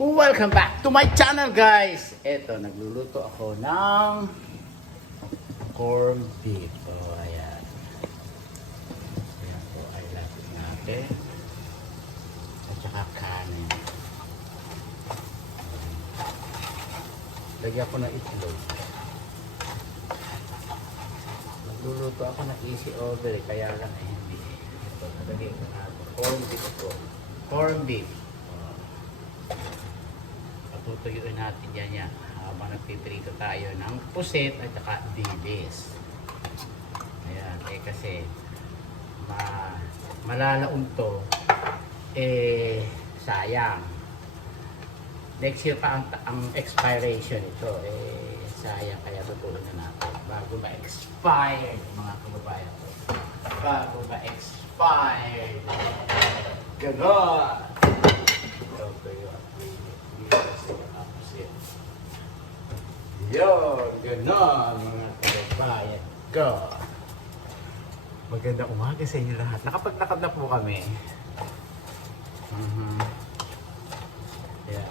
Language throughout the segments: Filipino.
Welcome back to my channel, guys. Eto, nagluluto ako ng corned beef. Oh, ayan. Ayan po, ay lapit natin. At saka kanin. Lagyan ko ng itlog. Nagluluto ako ng easy order, kaya lang ay hindi. Ito, nalagyan ko na ito. Corned beef po. Corned beef. Tutuyuin natin yan habang nagpiprito tayo ng puset at saka dilis. Ayan, kasi malalaon to, sayang. Next year pa ang expiration ito, sayang, kaya tutulong na natin bago ma-expire, mga kababayan ko. Bago ma-expire. Ganon! Yun, gano'n mga kababayan ko. Magandang umaga sa inyo lahat. Nakapaglakad na po kami. Yeah.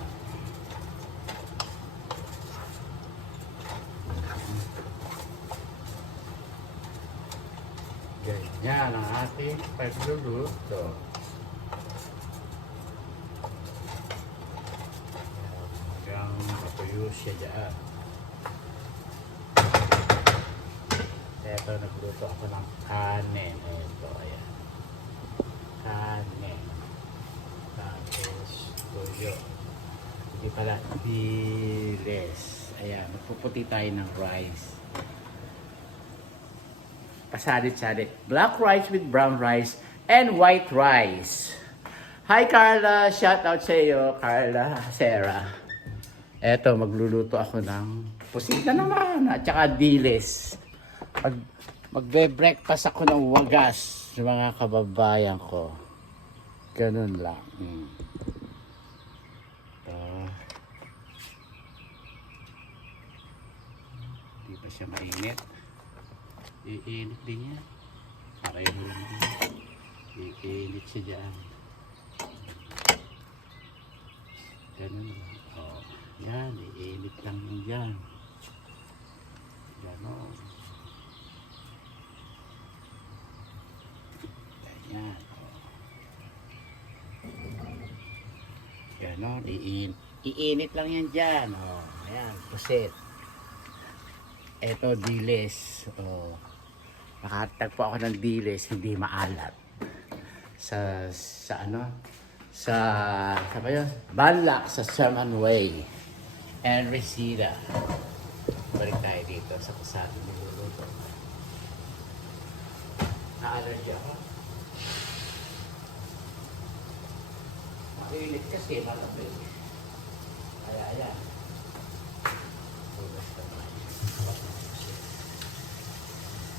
Ganyan ang ating pagluluto. Hanggang matuyo siya dyan. Ito, nagluto ako ng kanin. Ito, ayan. Kanin. Tapos, tuyo. Hindi pala, diles. Ayan, magpuputi tayo ng rice. Pasalit-salit. Black rice with brown rice and white rice. Hi, Carla! Shout out sa iyo, Carla, Sarah. Ito, magluluto ako ng pusit na naman. At saka diles. Magbe-breakfast ako ng wagas sa mga kababayan ko. Ganun lang. Hindi pa siya mainit. Iinit din yan. Pareho lang din. Iinit siya dyan. Ganun lang. Oh, yan. Iinit lang yun dyan. Ganon. Yan. Ganon. Iinit lang yan dyan. Oh, ayan. Pusit. Ito, diles. Oh. Nakatagpo ako ng diles. Hindi maalat. Sa ba yun? Banlac sa Sherman Way. And Reseda. Balik tayo dito sa kusado niluluto. Na-allergy ako. Makilit kasi, malapit. Kaya, ayan.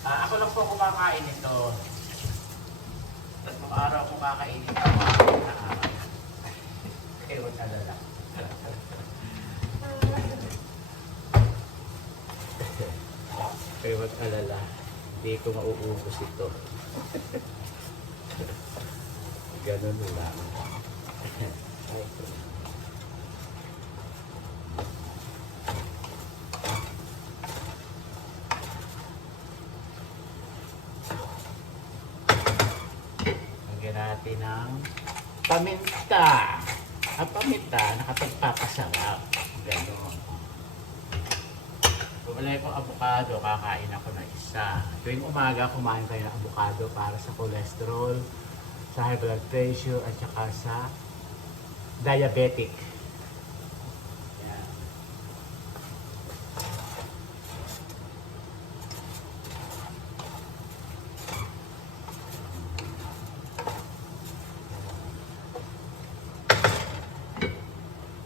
Ako lang po kumakain ito. Tatlong araw kumakain ito. Kaya huwag alala. Kaya huwag alala. Hindi ko mauubos ito. Ganun lang. Lagyan natin ng paminta. Ang paminta, nakapagpapasarap. Ganon. Kung wala akong avocado, kakain ako ng isa. Tuwing umaga, kumain kayo ng avocado para sa cholesterol, sa high blood pressure, at saka sa diabetic. Yan.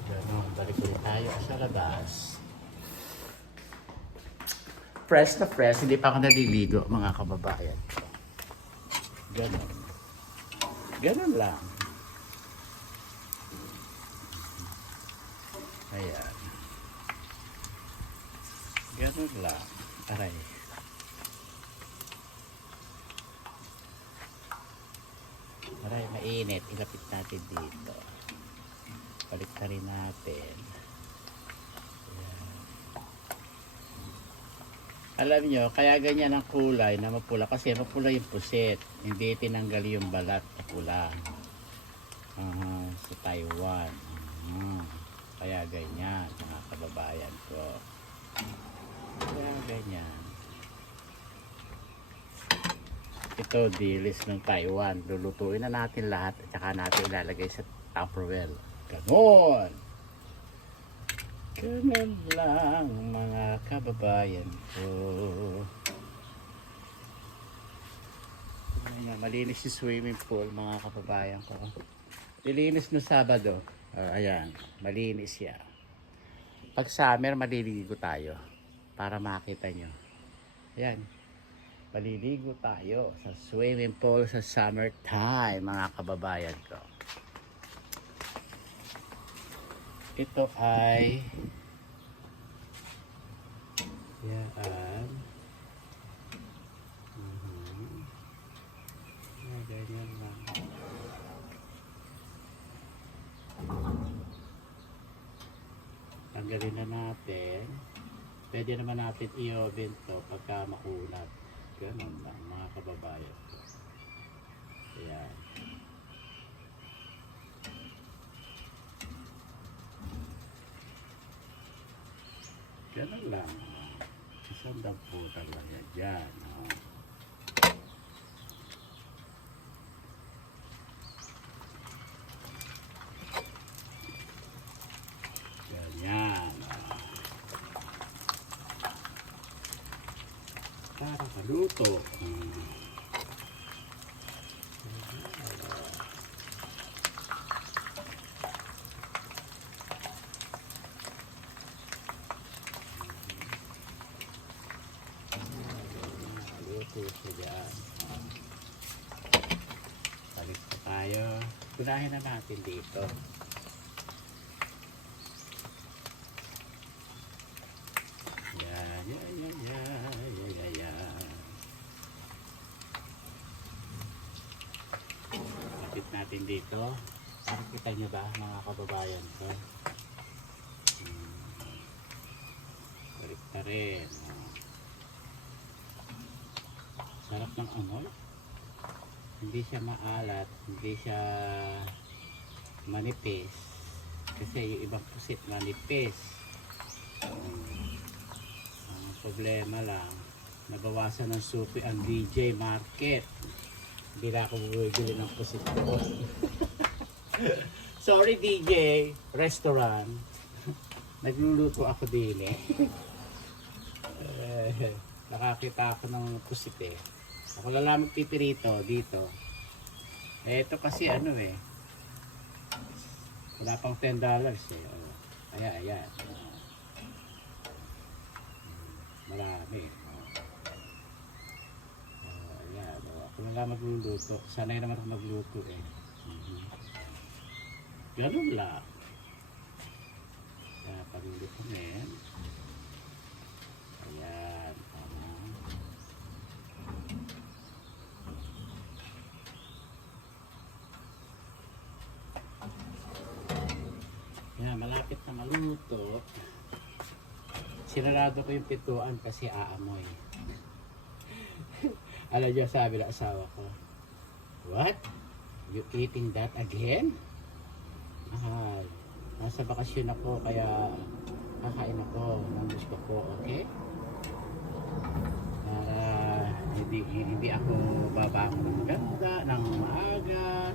Ganon, balik ulit tayo sa labas. Fresh na fresh, hindi pa ako naliligo, mga kababayan. Ganon. Ganon lang. Ayan. Ganon lang. Aray. Aray, mainit. Ilapit natin dito. Baliktarin natin. Alam nyo, kaya ganyan ang kulay na mapula kasi mapula yung pusit. Hindi tinanggal yung balat na pula. Sa Taiwan. Kaya ganyan, mga kababayan ko. Kaya ganyan. Ito, dilis ng Taiwan. Lulutuin na natin lahat at saka natin ilalagay sa Tupperware. Ganon! Ganun lang mga kababayan ko. Ayan, malinis yung swimming pool mga kababayan ko. Nilinis no Sabado. Ayan, malinis siya. Pag summer, maliligo tayo para makita nyo. Ayan, maliligo tayo sa swimming pool sa summertime mga kababayan ko. Ito ay yan. Ganyan lang. Tanggalin na natin. Pwede naman natin i-oven to pagka makunat. Ganun lang mga kababayan. Ayan. Ganun lang. Isang dampo talaga dyan. Ganyan. Para kaluto. Luto dyan. Balik pa tayo. Unahin na natin dito. Kapit natin dito. Nakikita nyo ba mga kababayan ko? Balik pa rin. Sarap ng amoy. Hindi siya maalat, hindi siya manipis. Kasi yung ibang pusit manipis. Ang problema lang, nabawasan ng supi ang DJ Market. Hindi na ako bumibili ng pusit ko. Sorry DJ Restaurant. Nagluluto ako din eh. Nakakita ako ng pusit eh. Ako lang lang magpipirito dito. Ito kasi ano eh. Wala pang $10 eh. Kaya ayan. Marami. Ayan. Ako lang lang magluluto. Sanay naman ako magluto eh. Ganun lang. Kaya pagluluto ngayon. Ayan. Yan, malapit na maluto. Sinarado ko yung pituan kasi aamoy. Alam niyo, sabi ng asawa ko, "What? You eating that again?" Mahal. Nasa bakasyon ako kaya kakain ako ng gusto ko, okay? Hindi ako babangon ng ganda, ng maaga.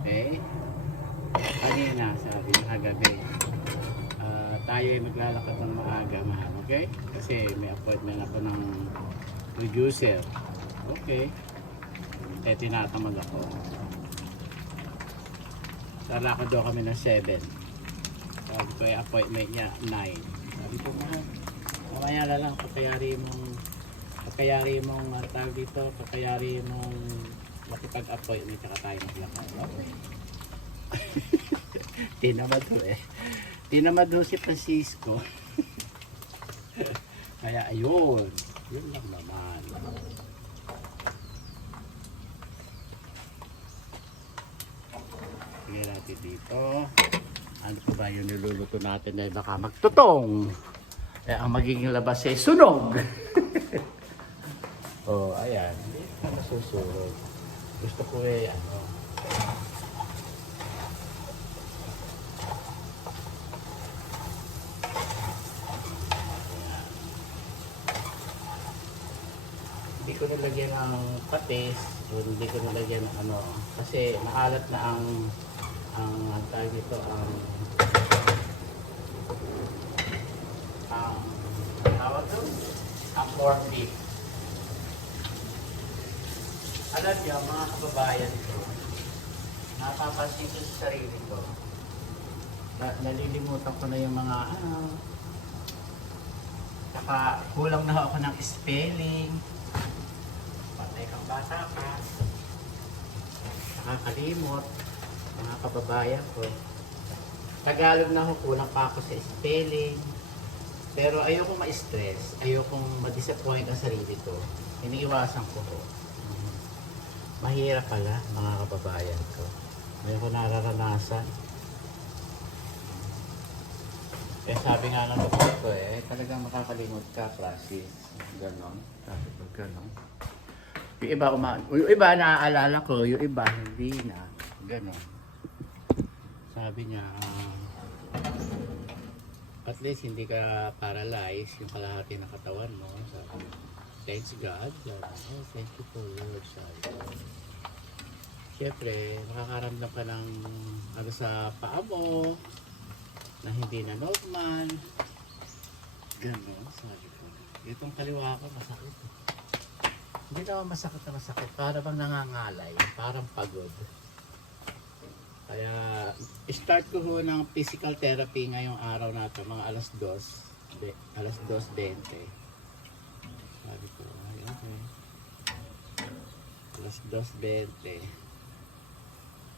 Okay? Kanina, sabi ng gabi, tayo ay maglalakad ng maaga, mahal, okay? Kasi may appointment ako ng producer. Okay. Kaya tinatamad ako. Lalakad daw kami ng 7. Sabi ko, appointment niya 9. Sabi ko, mahal, mamaya na lang, kakayari mong tawag dito, kakayari mong makipag-appointment, tsaka tayo maglakad. Okay. Tinamad ho eh. Tinamad ho si Francisco. Kaya ayun. Yun lang naman. Sige natin dito. Ano pa ba yung niluluto natin na baka magtutong? Eh, ang magiging labas ay sunog. Oh, ayan. Hindi na nasusunod. Gusto ko ano. Hindi ko nilagyan ng patis, o hindi ko nilagyan ng ano, kasi maalat na ang tawag dito, ang tawag doon, ang corned beef. Alam niyo, mga kababayan ko, napapansin ko sa sarili ko, nalilimutan ko na yung mga saka kulang na ako ng spelling. Patay kang bata ka. Nakakalimot. Mga kababayan ko. Tagalog na ako, kulang pa ako sa spelling. Pero ayoko ma-stress. Ayokong ma-disappoint ang sarili ko. Iniiwasan ko po. Mahirap pala, mga kababayan ko. Ayoko nararanasan. Eh sabi nga ng doktor ko talagang makakalimot ka, Francis. Ganon. Sabi ko, ganon. Yung iba, yung iba naaalala ko, yung iba hindi na. Ganon. Sabi niya, at least hindi ka paralyzed yung kalahati ng katawan mo. Sabi, thanks God. Sabi, oh, thank you for Lord. Sabi ko. Siyempre, makakaramdam ka ng ano sa paa mo, na hindi na normal. Gano'n, sabi ko. Itong kaliwa ko masakit. Hindi naman masakit na masakit. Para bang nangangalay. Parang pagod. Kaya, start ko ho ng physical therapy ngayong araw na ito. Mga alas 2:20. Sabi ko, ay okay. Alas 2:20.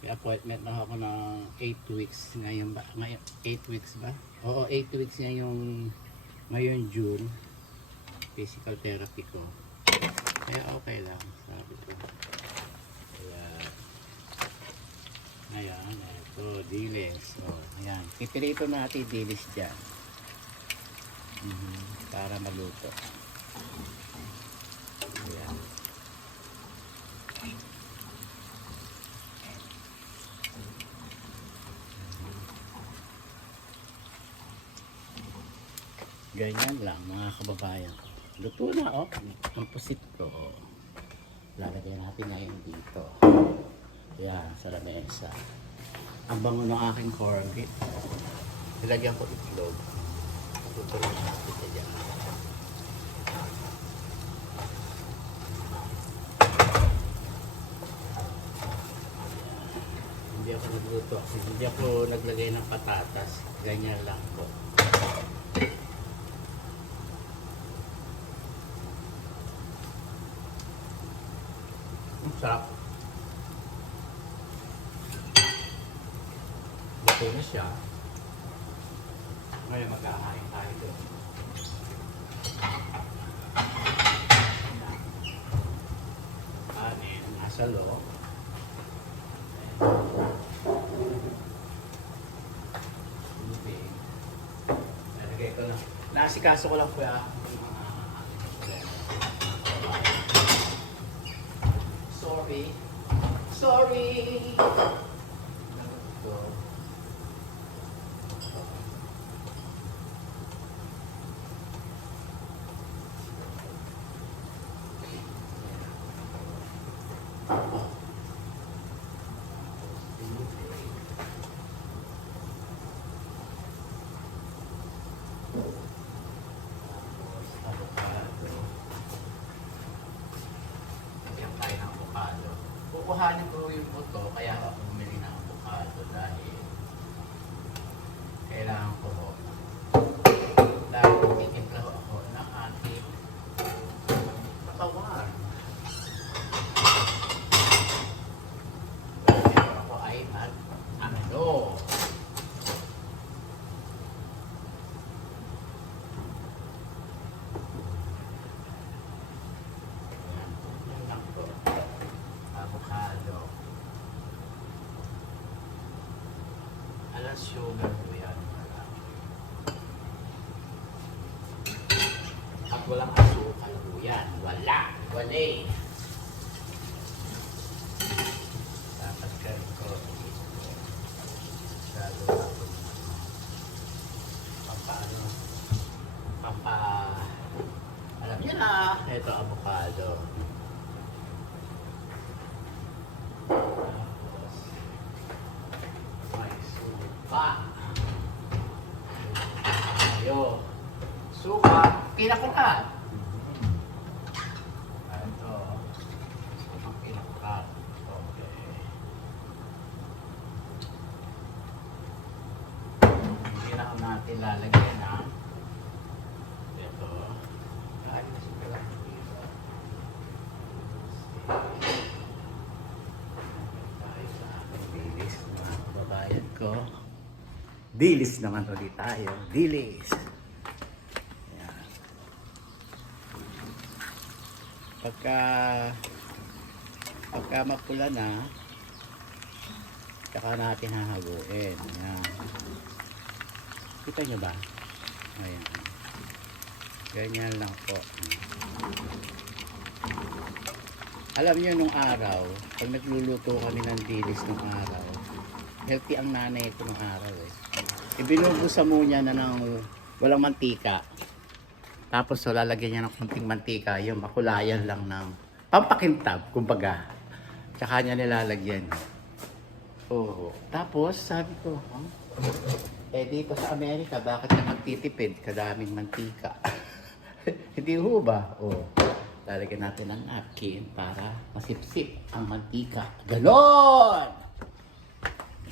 May appointment na ako ng 8 weeks ngayon ba? Ngayon, 8 weeks ba? Oo, 8 weeks ngayon June. Physical therapy ko. Kaya okay lang, sabi ko. Kaya, ayan, ito, dilis. O, ayan, pipirito natin dilis dyan. Para maluto. Ayan. Ganyan lang mga kababayan. Luto na ang pusit ko. Lalagay natin ngayon dito. Yan, sa lamesa. Ang bango ng aking corned beef. Nilagyan ko itlog. Tutuloy natin ito dyan. Hindi ako nagluto. Hindi ako naglagay ng patatas. Ganyan lang po. Sarap. Luto na siya. Ngayon magkakain tayo doon. Kanin, nasa loob. Nalagay ko na. Nasikaso ko lang kuya. Sorry. Kukuhanin ko yung puto, kaya ako bumili ng avocado dahil kailangan ko dahil titimpla ako ng ating katawan. Pero ako ay ano. Avocado. walang sugar po yan. At walang asukal po yan. Wala. Wala eh. Dapat ka rin ko. Lalo na po alam niyo na. Ito avocado. Tapos may suka. Ayo. Suka. Kinakulat. Ito. Sukang kinakulat. Okay. Hindi na natin lalagyan na. Ito. Kahit na siya lang dito. Tayo sa aking dilis, mga kababayan ko. Dilis naman ulit tayo. Dilis. Ayan. Pagka mapula na, tsaka natin hahaguin. Ayan. Kita nyo ba? Ayan. Ganyan lang po. Alam niyo nung araw, pag nagluluto kami ng dilis nung araw, healthy ang nanay ko nung araw eh. Ibinubusa mo niya na ng walang mantika. Tapos so, lalagyan niya ng konting mantika, yung makulayan lang ng pampakintab, kumbaga. Tsaka niya nilalagyan. Oo. Tapos sabi ko, dito sa Amerika, bakit ka magtitipid? Kadaming mantika. Hindi ho ba? Lalagyan natin ng napkin para masipsip ang mantika. Ganon!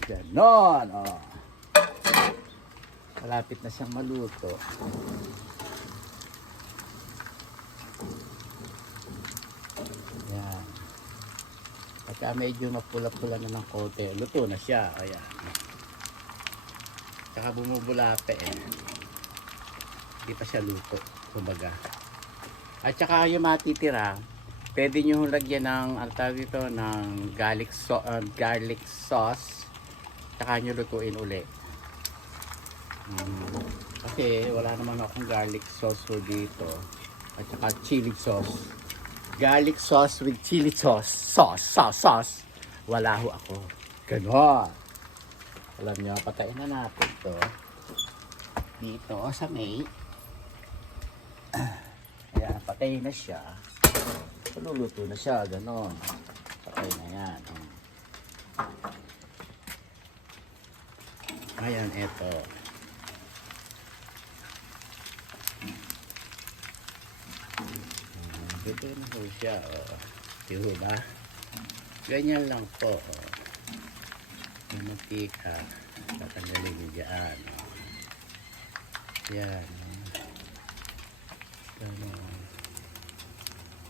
Ganon, Malapit na siyang maluto. Yan. Pagka medyo mapula-pula na ng konti, luto na siya. Ayan. Tsaka bumubulape eh. Hindi pa siya luto, kumbaga. At saka yung matitira, pwede nyo lagyan ng, ang tawag dito, ng garlic sauce. Tsaka nyo lutuin uli. Kasi wala naman akong garlic sauce dito. At saka chili sauce. Garlic sauce with chili sauce. Sauce. Wala ho ako. Ganon. Alam nyo, patayin na natin to dito sa may. Ayan, patayin na siya. Luluto na siya, ganon. Patay na yan. Ayan, eto. Ito na po siya. Diyo ba? Ganyan lang po. Yung mantika. Tatanggalin niyo dyan. Yan.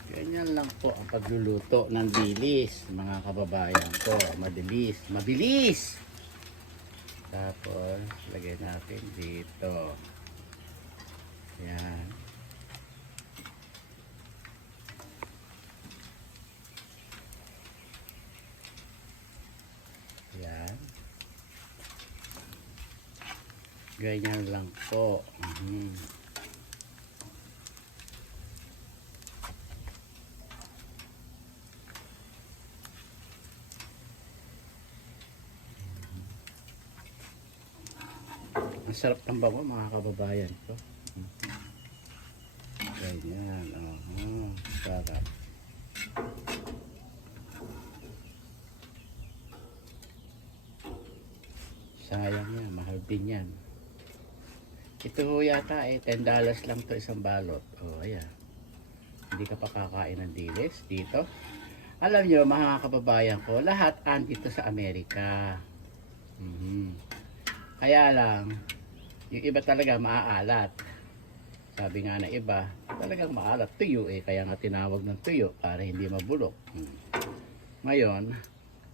Ganyan lang po ang pagluluto ng dilis, mga kababayan ko. Mabilis! Tapos, lagay natin dito. Yan. Yan. Ganyan lang po. Ang sarap ng bango, mga kababayan ko. Ganyan. Sarap. Sayang yan, mahal din yan. Ito yata $10 lang to isang balot. Ayan. Hindi ka pa kakain ng dilis dito. Alam nyo, mga kababayan ko, lahat andito sa Amerika. Kaya lang, yung iba talaga maaalat. Sabi nga na iba, talagang maalat. Tuyo kaya nga tinawag ng tuyo para hindi mabulok. Ngayon,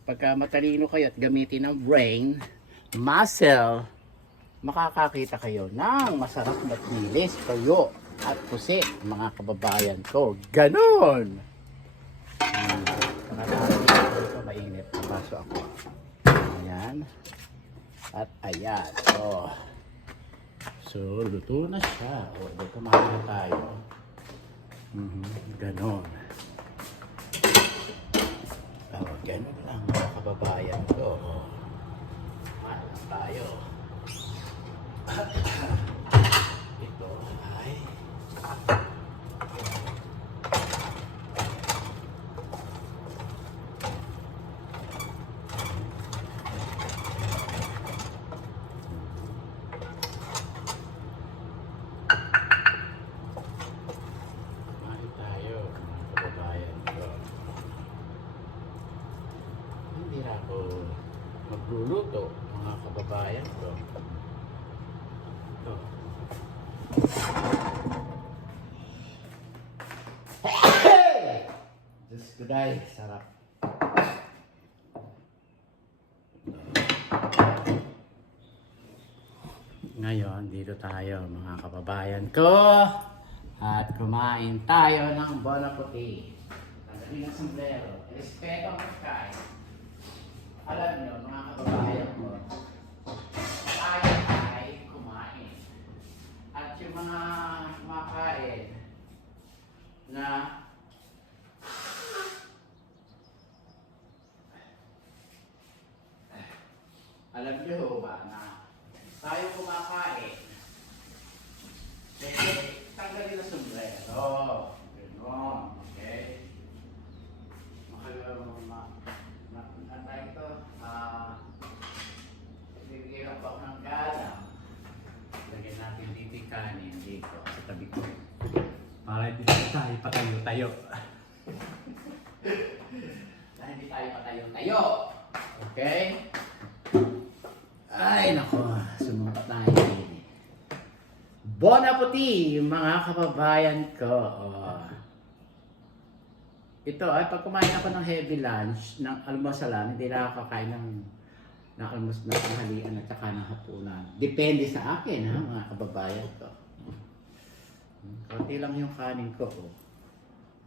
pagka matalino kayo at gamitin ng brain, muscle, makakakita kayo ng masarap na dilis, tuyo at pusit, mga kababayan ko. Ganon! Ito, mainit. Paso ako. Ayan. At ayan. Oh. So, luto na siya. O, kumain na tayo. Ganon. Oh, ganon lang mga kababayan ko. Kumain na tayo. Ito ay kumain tayo mga kababayan ko. Hindi na ako magluluto mga kababayan ko. Ito. Diyos ko dahil, sarap. Ngayon, dito tayo mga kababayan ko. At kumain tayo ng bola puti. Tanggalin ang sombrero. Respeto ang pagkain. Alam nyo mga kababayan ko, tayo ay kumain. At yung mga kumakain na alam nyo ba na tayo kumakain, pwede tanggalin ang sombrero. Ganon, okay? Matay ito, bibigyan pa ako ng galang. Lagyan natin dito yung kanin dito sa tabi ko. Para hindi tayo patayo-tayo. Para hindi tayo patayo-tayo. Okay? Ay, nako, sumunod tayo. Bon appetit, mga kababayan ko. Oh. Ito ay pag kumain ako ng heavy lunch, ng almusalan, hindi na ako kakain ng tanghalian at saka ng hapunan. Depende sa akin, ha, mga kababayan ko. Kunti lang yung kanin ko. Oh.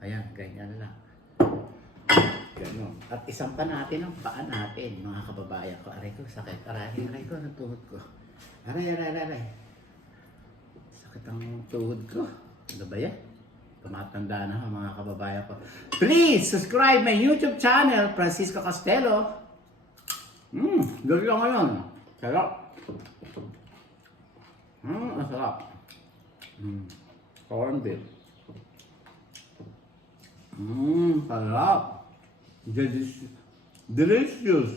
Ayan, ganyan lang. Ganon. At isang pa natin ang paa natin, mga kababayan ko. Aray ko, sakit. Aray ko, ng tuhod ko. Aray. Sakit ang tuhod ko. Ano ba yan? Tumatanda na mga kababayan ko. Please, subscribe my YouTube channel, Francisco Castelo. Gawin lang ngayon. Sarap. Ang sarap. Corn beef. Sarap. Delicious.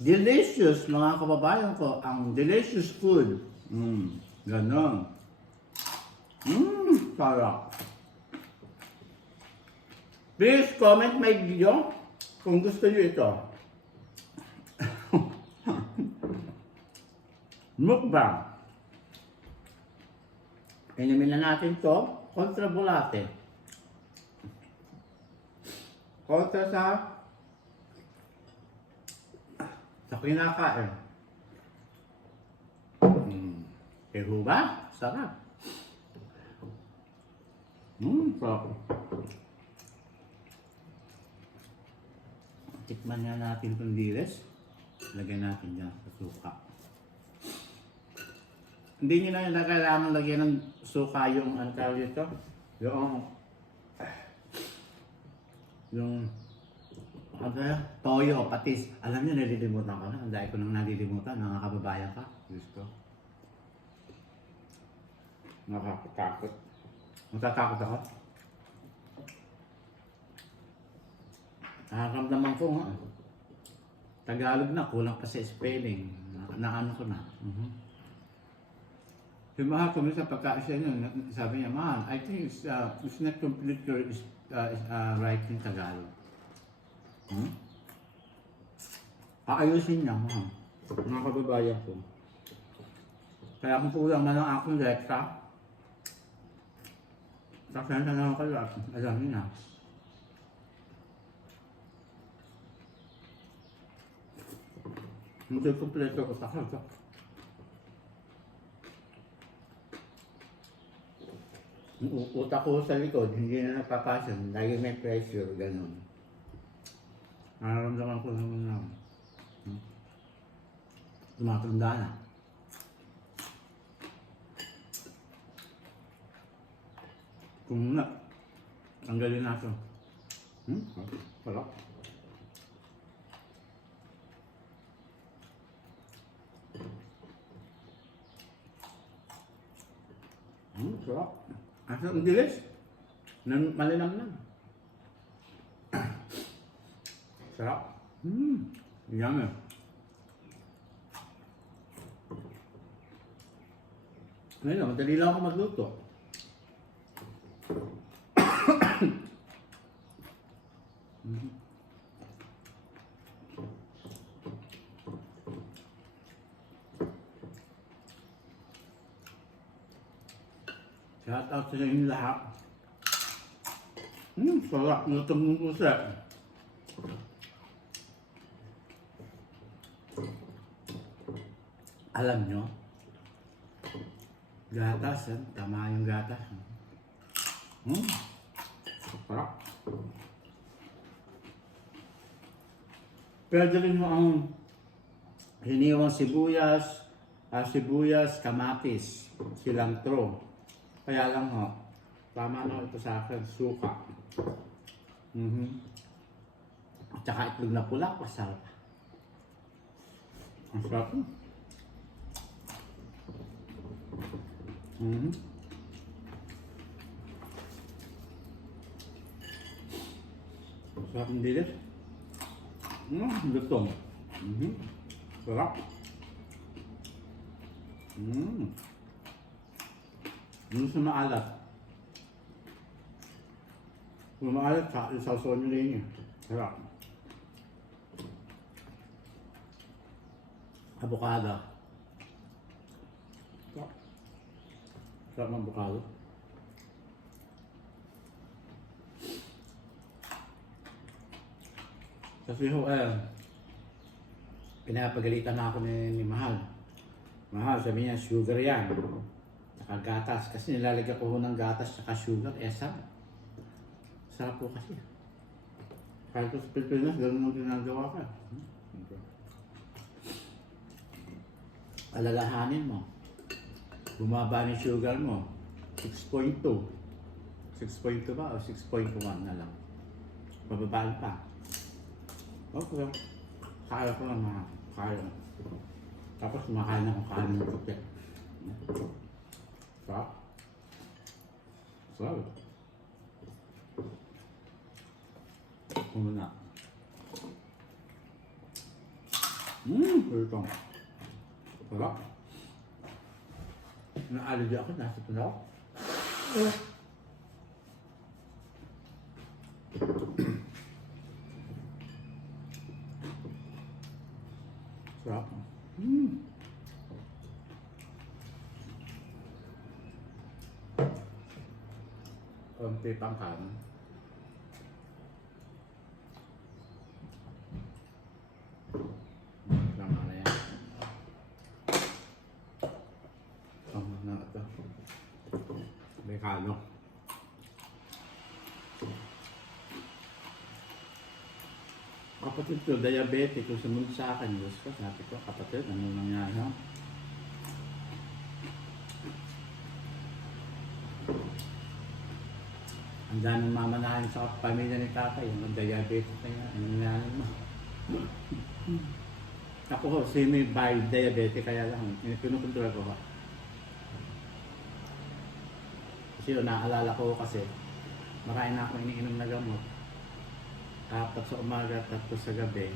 Delicious, mga kababayan ko. Ang delicious food. Ganon. Sarap. Please comment my video kung gusto nyo ito. Mukbang. Inumin na natin to kontra bulate. Kontra sa kinakain. Pero ba? Sarap. Sarap. Tikman na natin itong diles. Lagyan natin dyan sa suka. Hindi nyo na kailangan lagyan ng suka yung ano tawag dito. Yung toyo, patis. Alam niyo, nalilimutan ko na. Ang dahil ko nang nalilimutan. Mga kababayan ka. Gusto. Nakakatakot. Matatakot ako. Nakakamdaman ko nga. Tagalog na, kulang pa sa spelling. Naano ko na. Yung mga kumisa pagkaisa nyo, sabi niya, man, I think it's not complete your writing Tagalog. Aayusin niya, man. Mga kababayan ko. Kaya kung kulang na lang akong letra, Kakanta na ako kayo, alam niyo na. Magkukumpleto ko sa kanta. Yung utak ko sa likod, hindi na napapasok. Lagi may pressure, ganun. Nararamdaman ko naman na. Tumatanda na. Kung muna, tanggalin natin. Sarap. Sarap. Asa ang dilis? Malinam lang. Sarap. Yummy. Ngayon, madali lang ako magluto. Shout out sa inyo lahat. Sarap. Lutong ng pusa. Alam nyo, gatas, tama yung gatas. Sarap. Pwede rin mo ang hiniwang sibuyas, kamatis, cilantro. Kaya lang ho, tama na ito sa akin, suka. At saka itlog na pula, masarap. Ang sarap. Sarap ng dilis. Lutong. Sarap. Sa maalat. Kung maalat, isaw-saw nyo rin yun. Sarap. Avocado. Sarap ng avocado. Kasi pinapagalitan na ako ni Mahal. Mahal, sabi niya, sugar yan. Saka gatas. Kasi nilalagyan ko ng gatas saka sugar. Sarap. Sarap po kasi. Kahit ko sa Pilipinas, gano'n ang ginagawa ka. Alalahanin mo. Bumaba ni sugar mo. 6.2. 6.2 ba o 6.1 na lang? Bababaan pa. Okay. Kaya ko lang mga kaya. Tapos kumakain akong kain ng puti. Sarap. Sarap. Muna. Ito. Sarap. Na-allergy ako, nasa puno. Sarap. Konti pang kanin. Tama na yan. Tama na ito. Dekano. Kapatid ko, diabetic. Kung sumunod sa akin, Diyos ko, sabi ko, kapatid, ano nangyari, ha? Ang daming mamanahin sa pamilya ni tatay, yung diabetic na yan, ano nangyari mo? Ako ho, semi-diabetic kaya lang, pinukontrol ko ho. Kasi yun, naaalala ko kasi, makain na ako iniinom na gamot. 4 sa umaga, 3 sa gabi.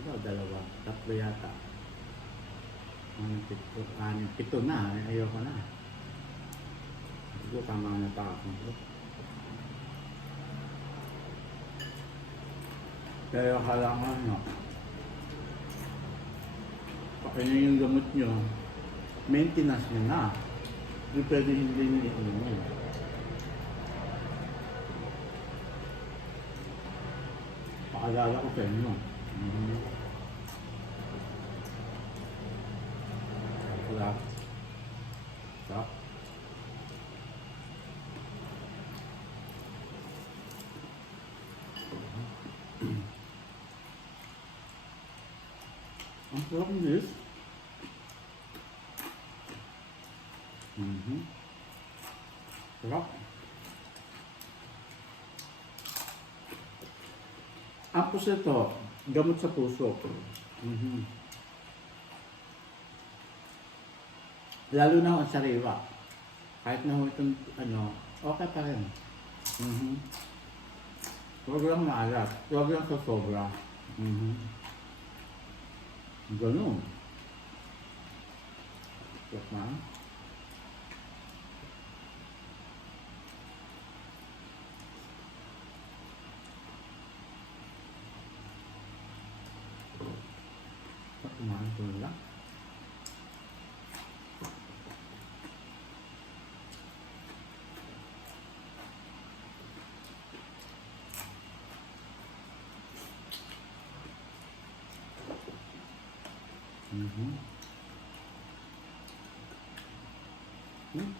Ito, 2, 3 yata. 7 na, ayoko na. Siguro tama na pa ako. Kaya kailangan nyo, pakainin yung gamot nyo, maintenance nyo na. Hindi pwede hindi nyo iinom. Paalala ko sa inyo. Sarap. Sarap. Ang sarap ng this. Sarap. Apos ito, gamot sa puso. Lalo na ang sariwa. Kahit na itong okay pa rin. Huwag lang maalat. Huwag lang sa sobra. Ganun. Huwag na. Kumain ko lang.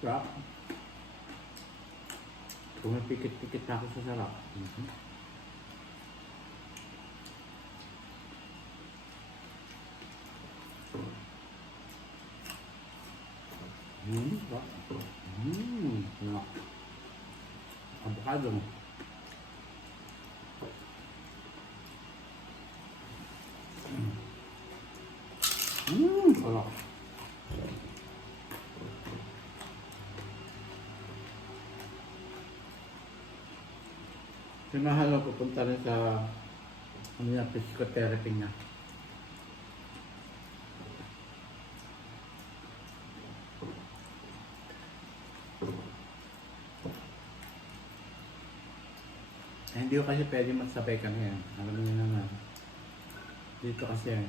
Sarap. Pumipikit-pikit ako sa sarap. Sarap. Sarap. Avocado. Sarap. Si Mahal na pupunta rin sa physical therapy niya. Hindi ko kasi pwede magsabay kami. Alam niyo naman. Dito kasi.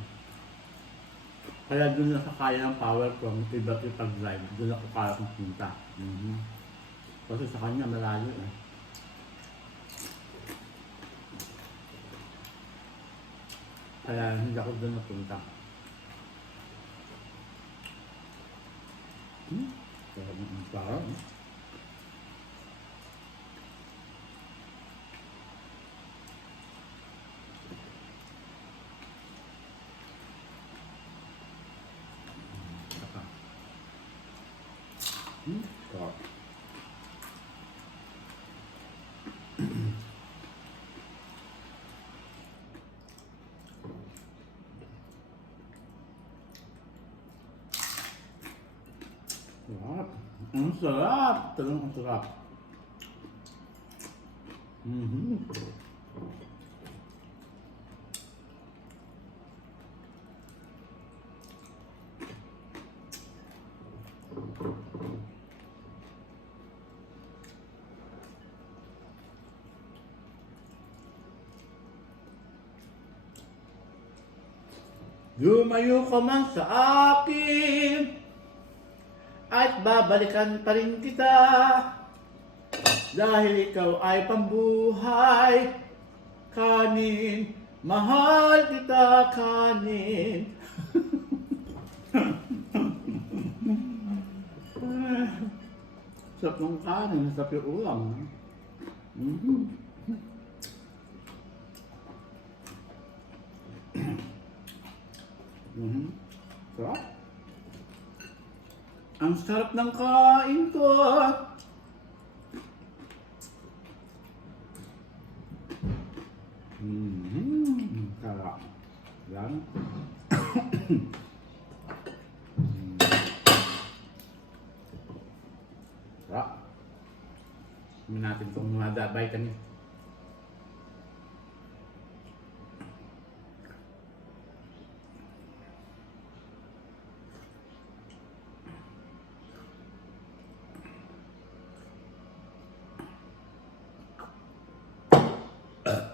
Kaya doon na sa kaya ng power ko, iba't ipag-drive. Doon ako kaya kong punta. Kasi sa kanya malayo eh. Kaya hindi ako doon napunta. Parang sarap. Sarap. Ang sarap. Talagang ang sarap. Lumayo ka man sa akin at babalikan pa rin kita dahil ikaw ay pambuhay. Kanin, mahal kita kanin. Sarap ng kanin, sarap yung ulam. Sarap. Ang sarap ng kain ko. Sarap. Yan. Sarap. Hindi natin itong mga dabay kanina.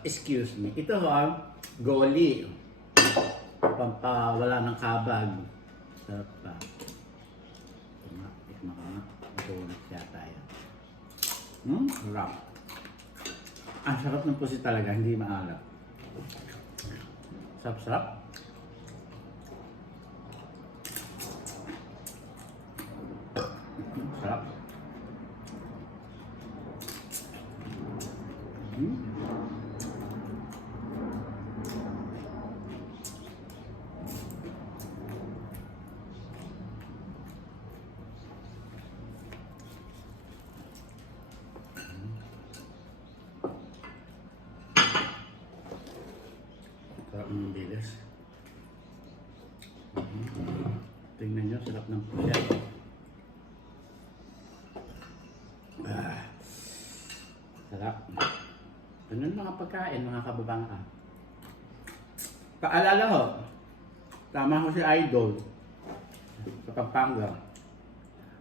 Excuse me. Ito goli. Pampawala ng kabag. Sarap pa. Ito nga. Ito siya tayo. Sarap. Ang sarap ng pusit talaga. Hindi maalat. Sarap-sarap. Sarap. Tingnan nyo, sarap ng puset. Sarap. Ganun mga pagkain, mga kababangka. Paalala ho, tama ko si Idol sa Pampanga.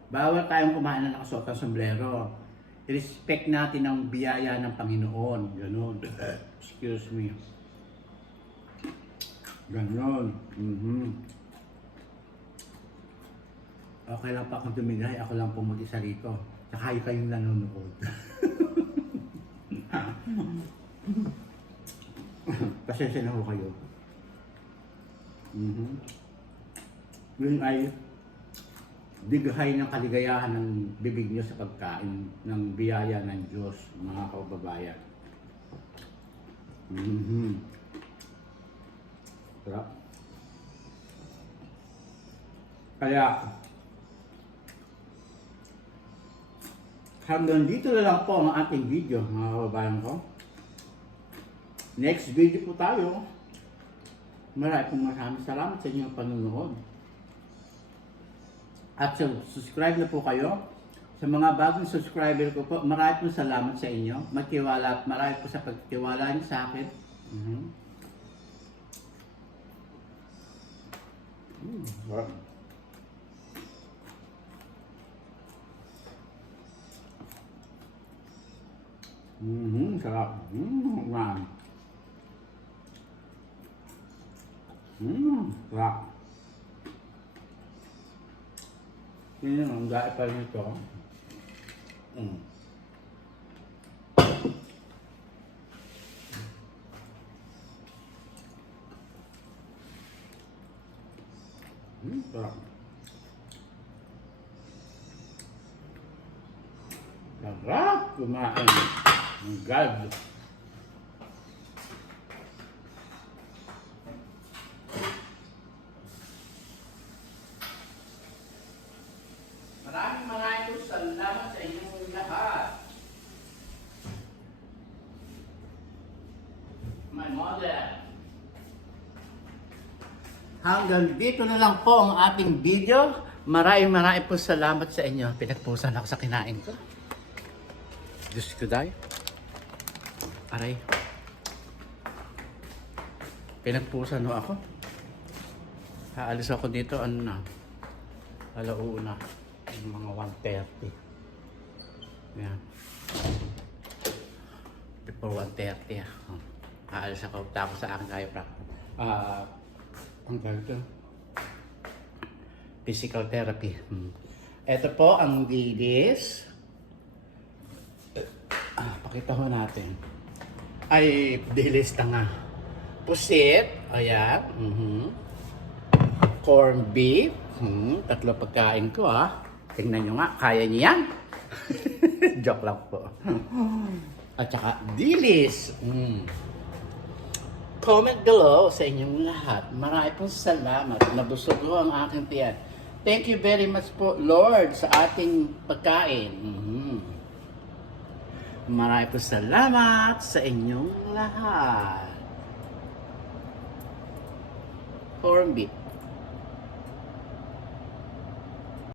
Bawal tayong kumain na nakasuot ng sombrero. I-respect natin ang biyaya ng Panginoon. Ganun. Excuse me. Ganun. Okay lang pa akong tumigay. Ako lang po mag-isa rito. Tsaka kayong nanonood. Pasensya na ho kayo. Yun ay bighay ng kaligayahan ng bibig nyo sa pagkain ng biyaya ng Diyos, mga kababayan. Sarap. Kaya hanggang dito na lang po ang ating video, mga kababayan ko. Next video po tayo. Maraming salamat sa inyong panunood. At subscribe na po kayo. Sa mga bagong subscriber ko po, maraming salamat sa inyo. Magtiwala at marami po sa pagtiwala niyo sa akin. Sarap. Sarap. Yun yung ang gaya pa rin ito. Sarap. Sarap kumain. Ang God. Maraming salamat sa inyong lahat. My mother. Hanggang dito na lang po ang ating video. Maraming po salamat sa inyo. Pinagpusan ako sa kinain ko. Diyos ko dahil. Aray. Pinagpusan ho ako. Haalis ako dito, ano na. Alauna. Mga 1:30. Yan. Before 1:30. Haalis ako. Tapos sa akin kayo pra. Ang ganito. Physical therapy. Ito po ang dilis. Pakita ho natin. Ay, dilis tanga. Pusit. Ayan. Corn beef. Tatlo pagkain ko Tingnan nyo nga. Kaya niyo yan. Joke lang po. At saka dilis. Comment below sa inyong lahat. Maraming pong salamat. Nabusog ho ang aking tiyan. Thank you very much po, Lord, sa ating pagkain. Maraming pong salamat sa inyong lahat. Corn beef.